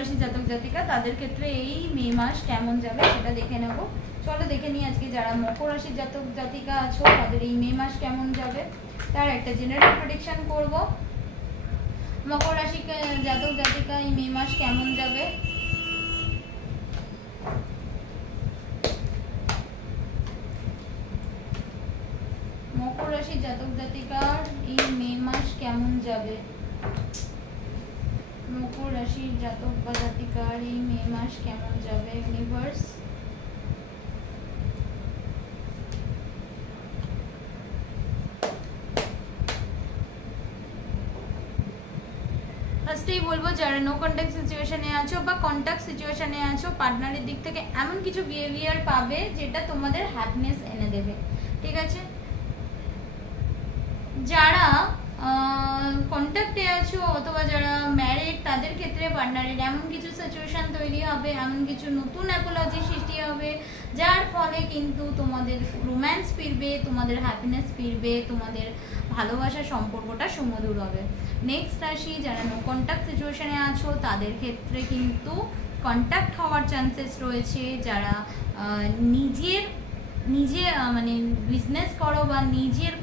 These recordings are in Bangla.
রাশি জাতক জাতিকা তাদের ক্ষেত্রে এই মে মাস কেমন যাবে সেটা দেখে নেব। চলো দেখে নিই আজকে যারা মকর রাশির জাতক জাতিকা আছো তাদের এই মে মাস কেমন যাবে, তার একটা জেনারেল প্রেডিকশন করব। মকর রাশি জাতক জাতিকা এই মে মাস কেমন যাবে। মকর রাশি জাতক জাতিকার এই মে মাস কেমন যাবে। মকর রাশির জাতক বা জাতিকার এই মে মাস কেমন যাবে। ইউনিভার্স ফার্স্টেই বলবো যারা নো কন্ট্যাক্ট সিচুয়েশনে আছো বা কন্ট্যাক্ট সিচুয়েশনে আছো, পার্টনারের দিক থেকে এমন কিছু বিহেভিয়ার পাবে যেটা তোমাদের হ্যাপিনেস এনে দেবে, ঠিক আছে। যারা কন্ট্যাক্টে আছো অথবা যারা ম্যারিড তাদের ক্ষেত্রে পার্টনারের এমন কিছু সিচুয়েশন তৈরি হবে, এমন কিছু নতুন অ্যাপোলজি সৃষ্টি হবে যার ফলে কিন্তু তোমাদের রোম্যান্স ফিরবে, তোমাদের হ্যাপিনেস ফিরবে, তোমাদের ভালোবাসার সম্পর্কটা সুমধুর হবে। নেক্সট রাশি যারা নো কন্ট্যাক্ট সিচুয়েশনে আছো তাদের ক্ষেত্রে কিন্তু কন্ট্যাক্ট হওয়ার চান্সেস রয়েছে। যারা নিজে মানে বিজনেস করো বা নিজের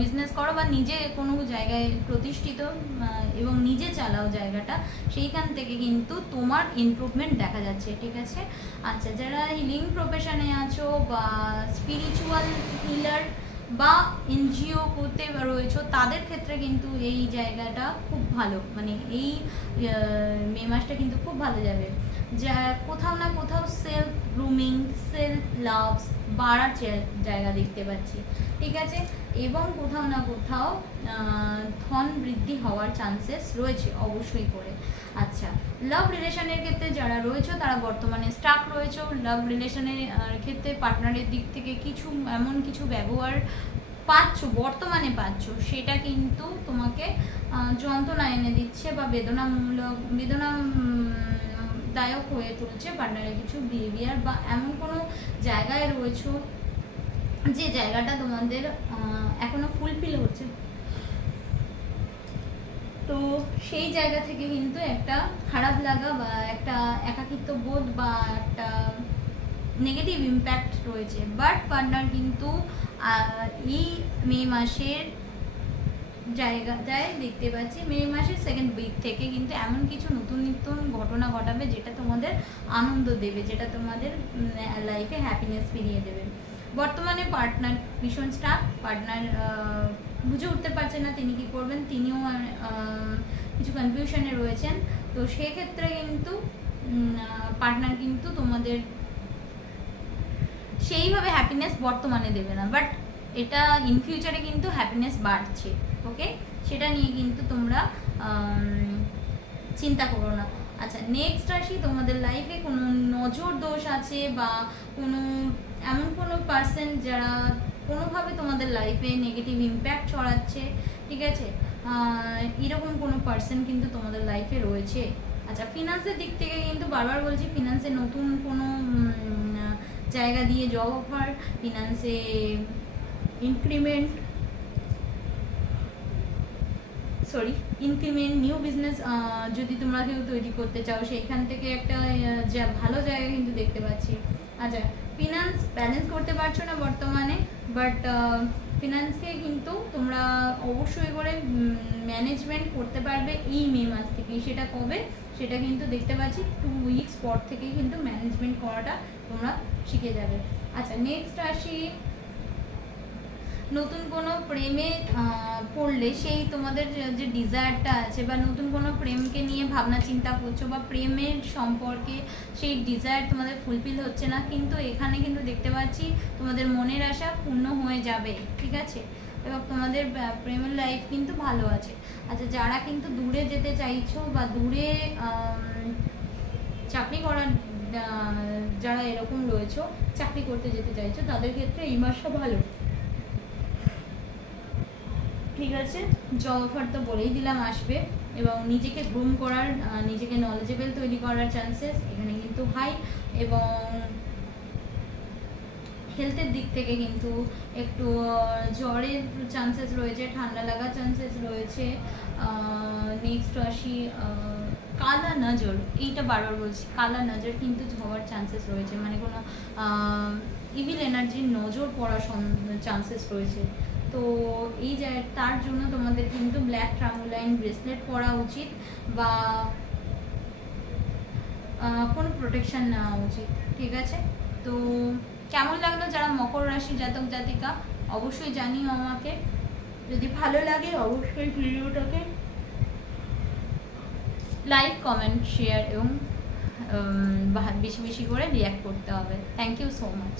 বিজনেস করো বা নিজে কোনো জায়গায় প্রতিষ্ঠিত এবং নিজে চালাও জায়গাটা, সেইখান থেকে কিন্তু তোমার ইমপ্রুভমেন্ট দেখা যাচ্ছে, ঠিক আছে। আচ্ছা, যারা হিলিং প্রফেশনে আছো বা স্পিরিচুয়াল হিলার বা এনজিও করতে রয়েছো তাদের ক্ষেত্রে কিন্তু এই জায়গাটা খুব ভালো, মানে এই মে মাসটা কিন্তু খুব ভালো যাবে। যা কোথাও না কোথাও সেলফ গ্রুমিং, সেলফ লাভ বাড়ার জায়গা দেখতে পাচ্ছি, ঠিক আছে। এবং কোথাও না কোথাও ধন বৃদ্ধি হওয়ার চান্সেস রয়েছে অবশ্যই করে। আচ্ছা, লাভ রিলেশনের ক্ষেত্রে যারা রয়েছে তারা বর্তমানে স্টাক রয়েছে। লাভ রিলেশনের ক্ষেত্রে পার্টনারের দিক থেকে এমন কিছু ব্যবহার বর্তমানে পাচ্ছ সেটা কিন্তু তোমাকে যন্ত্রণা এনে দিচ্ছে বা বেদনাদায়ক হয়ে তুলছে। পার্টনারের কিছু বিহেভিয়ার বা এমন কোনো জায়গায় রয়েছে যে জায়গাটা তোমাদের এখনো ফুলফিল হচ্ছে, তো সেই জায়গা থেকে কিন্তু একটা খারাপ লাগা বা একটা একাকিত্ব বোধ বা একটা নেগেটিভ ইম্প্যাক্ট রয়েছে। বাট পার্টনার কিন্তু এই মে মাসের জায়গাটায় দেখতে পাচ্ছি মে মাসের সেকেন্ড উইক থেকে কিন্তু এমন কিছু নতুন নতুন ঘটনা ঘটাবে যেটা তোমাদের আনন্দ দেবে, যেটা তোমাদের লাইফে হ্যাপিনেস ফিরিয়ে দেবে। বর্তমানে পার্টনার ভীষণ স্টাক, পার্টনার বুঝে উঠতে পারছে না তিনি কি করবেন, তিনিও কিছু কনফিউশনে রয়েছেন। তো সেক্ষেত্রে কিন্তু পার্টনার কিন্তু তোমাদের সেইভাবে হ্যাপিনেস বর্তমানে দেবে না, বাট এটা ইন ফিউচারে কিন্তু হ্যাপিনেস বাড়ছে, ওকে, সেটা নিয়ে কিন্তু তোমরা চিন্তা করো না। আচ্ছা, নেক্সট আসি তোমাদের লাইফে কোনো নজর দোষ আছে বা এমন কোনো পার্সন যারা কোনোভাবে তোমাদের লাইফে নেগেটিভ ইম্প্যাক্ট ছড়াচ্ছে, ঠিক আছে, এরকম কোনো পার্সন কিন্তু তোমাদের লাইফে রয়েছে। আচ্ছা, ফিনান্সের দিক থেকে কিন্তু বারবার বলছি ফিনান্সে নতুন কোনো জায়গা দিয়ে জব অফার, ফিনান্সে ইনক্রিমেন্ট, নিউ বিজনেস যদি তোমরা কেউ তৈরি করতে চাও সেইখান থেকে একটা ভালো জায়গা কিন্তু দেখতে পাচ্ছি। আচ্ছা, ফিনান্স ব্যালেন্স করতে পারছো না বর্তমানে, বাট ফিনান্সকে কিন্তু তোমরা অবশ্যই করে ম্যানেজমেন্ট করতে পারবে এই মে মাস থেকে। সেটা কবে সেটা কিন্তু দেখতে পাচ্ছি 2 উইকস পর থেকেই কিন্তু ম্যানেজমেন্ট করাটা তোমরা শিখে যাবে। আচ্ছা, নেক্সট আসি নতুন কোনো প্রেমে পড়লে সেই তোমাদের যে ডিজায়ারটা আছে বা নতুন কোনো প্রেমকে নিয়ে ভাবনা চিন্তা করছো বা প্রেমের সম্পর্কে সেই ডিজায়ার তোমাদের ফুলফিল হচ্ছে না, কিন্তু এখানে কিন্তু দেখতে পাচ্ছি তোমাদের মনের আশা পূর্ণ হয়ে যাবে, ঠিক আছে, এবং তোমাদের প্রেমের লাইফ কিন্তু ভালো আছে। আচ্ছা, যারা কিন্তু দূরে যেতে চাইছো বা দূরে চাকরি করার যারা এরকম রয়েছে চাকরি করতে যেতে চাইছো তাদের ক্ষেত্রে এই মাসটা ভালো, ঠিক আছে। জব অফার তো বলেই দিলাম আসবে, এবং নিজেকে গ্রুম করার, নিজেকে নলেজেবল তৈরি করার চান্সেস এখানে কিন্তু হাই, এবং হেলথের দিক থেকে কিন্তু একটু জ্বরের চান্সেস রয়েছে, ঠান্ডা লাগার চান্সেস রয়েছে। নেক্সট আসি কালা নজর, এইটা বারবার বলছি, কালা নজর কিন্তু হওয়ার চান্সেস রয়েছে, মানে কোনো ইভিল এনার্জির নজর পড়ার চান্সেস রয়েছে। তো এই তার জন্য তোমাদের কিন্তু ব্ল্যাক ট্রামোলাইন ব্রেসলেট পরা উচিত বা কোনো প্রোটেকশন নেওয়া উচিত, ঠিক আছে? তো কেমন লাগলো যারা মকর রাশি জাতক জাতিকা অবশ্যই জানিও আমাকে। যদি ভালো লাগে অবশ্যই ভিডিওটাকে লাইক, কমেন্ট, শেয়ার এবং বেশি বেশি করে রিঅ্যাক্ট করতে হবে। Thank you so much.